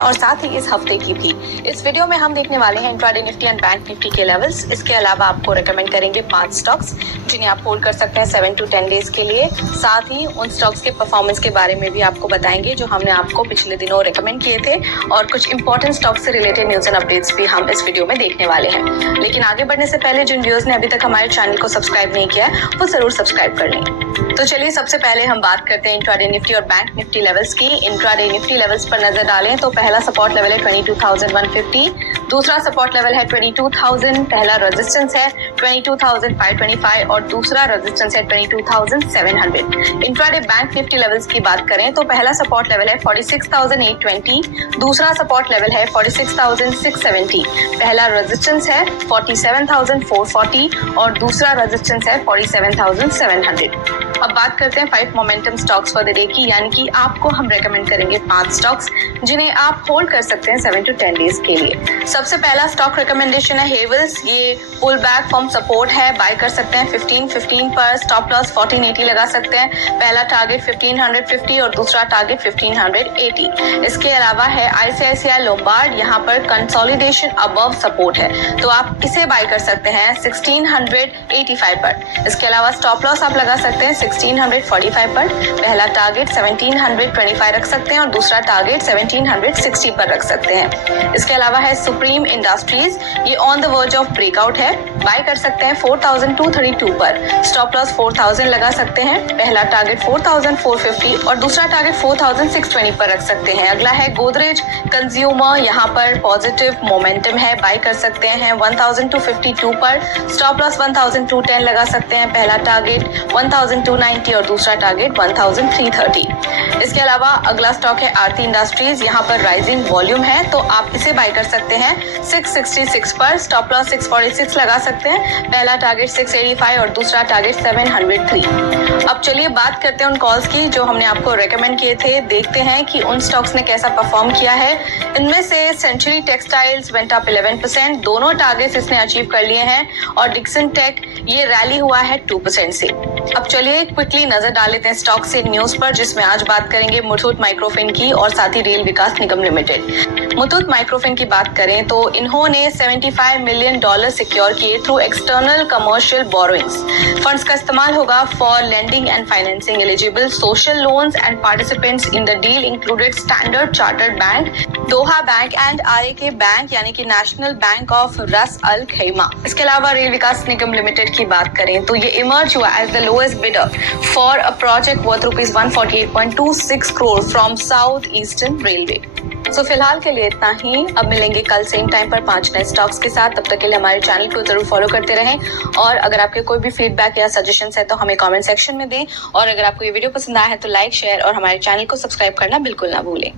और साथ ही इस हफ्ते की भी। इस वीडियो में हम देखने वाले हैं intraday Nifty and bank Nifty के लेवल्स। इसके अलावा आपको रेकमेंड करेंगे 5 स्टॉक्स जिन्हें आप होल्ड कर सकते हैं 7 to 10 डेज के लिए। साथ ही उन स्टॉक्स के परफॉर्मेंस के बारे में भी आपको बताएंगे जो हमने आपको पिछले दिनों रेकमेंड किए थे, और कुछ इंपॉर्टेंट स्टॉक्स से रिलेटेड न्यूज एंड अपडेट्स भी हम इस वीडियो में देखने वाले हैं। लेकिन आगे बढ़ने से पहले जिन व्यूअर्स ने अभी तक हमारे चैनल को सब्सक्राइब नहीं किया है वो जरूर सब्सक्राइब कर लें। तो चलिए सबसे पहले हम बात करते हैं इंट्राडे निफ्टी और बैंक निफ्टी लेवल्स की। इंट्राडे निफ्टी लेवल्स पर नजर डालें तो पहला सपोर्ट लेवल है 22,150, दूसरा सपोर्ट लेवल है 22,000, पहला रेजिस्टेंस है 22,525 और दूसरा रेजिस्टेंस है 22,700। इंट्राडे बैंक निफ्टी लेवल्स की बात करें तो पहला सपोर्ट लेवल है 46,820, दूसरा सपोर्ट लेवल है 46,670, पहला रेजिस्टेंस है 47,440 और दूसरा रेजिस्टेंस है 47,700। अब बात करते हैं 5 momentum stocks for the day की, यानी कि आपको हम रेकमेंड करेंगे 5 स्टॉक्स जिन्हें आप होल्ड कर सकते हैं 7 to 10 डेज के लिए। सबसे पहला स्टॉक रिकमेंडेशन है हेवल्स। ये पुल बैक फ्रॉम सपोर्ट है, बाय कर सकते हैं 1515 पर, स्टॉप लॉस 1480 लगा सकते हैं। पहला टारगेट 1550 और दूसरा टारगेट 1580। इसके अलावा है ICICI लोम्बार्ड, यहाँ पर कंसोलिडेशन अबव सपोर्ट है तो आप इसे बाय कर सकते हैं 1685 पर। इसके अलावा स्टॉप लॉस आप लगा सकते हैं 1645 पर, पहला टारगेट 1725 रख सकते हैं और दूसरा टारगेट 1760 पर रख सकते हैं। इसके अलावा है सुप्रीम इंडस्ट्रीज, ये on the verge of breakout है, बाय कर सकते हैं 4232 पर, स्टॉप लॉस 4000 लगा सकते हैं, पहला टारगेट 4450 और दूसरा टारगेट 4620 पर रख सकते हैं। अगला है गोदरेज कंज्यूमर, यहाँ पर पॉजिटिव मोमेंटम है, बाय कर सकते हैं 1252 पर, स्टॉप लॉस 1210 लगा सकते हैं, पहला टारगेट 1290 और दूसरा टारगेट 1330। इसके अलावा अगला स्टॉक है आरती इंडस्ट्रीज, यहाँ पर राइजिंग वॉल्यूम है तो आप इसे बाय कर सकते हैं 666 पर, स्टॉप लॉस 646 लगा सकते हैं, पहला टारगेट 685 और दूसरा टारगेट 703। अब चलिए बात करते हैं उन कॉल्स की जो हमने आपको रेकमेंड किए थे। देखते हैं कि उन स्टॉक्स ने कैसा परफॉर्म किया है। इनमें से सेंचुरी टेक्सटाइल्स वेंट अप 11%, दोनों टारगेट्स इसने अचीव कर लिए हैं, और डिक्सन टेक ये रैली हुआ है 2% से। अब चलिए क्विकली नजर डाल लेते हैं स्टॉक से न्यूज पर, जिसमें आज बात करेंगे मुथूट माइक्रोफिन की और साथ ही रेल विकास निगम लिमिटेड। मुथूट माइक्रोफिन की बात करें तो इन्होंने $75 मिलियन सिक्योर किए through external commercial borrowings. Funds का इस्तेमाल होगा for lending and financing eligible social loans and participants in the deal included standard chartered bank, Doha bank and RAK bank यानी कि नेशनल बैंक ऑफ रस अल खैमा। इसके अलावा rail विकास निगम limited की बात करें तो ये इमर्ज हुआ as the lowest bidder for a project worth ₹148.26 crore from South Eastern Railway. So फिलहाल के लिए इतना ही। अब मिलेंगे कल सेम टाइम पर 5 नए स्टॉक्स के साथ। तब तक के लिए हमारे चैनल को जरूर फॉलो करते रहें, और अगर आपके कोई भी फीडबैक या सजेशंस है तो हमें कमेंट सेक्शन में दें, और अगर आपको ये वीडियो पसंद आया है तो लाइक, शेयर और हमारे चैनल को सब्सक्राइब करना बिल्कुल ना भूलें।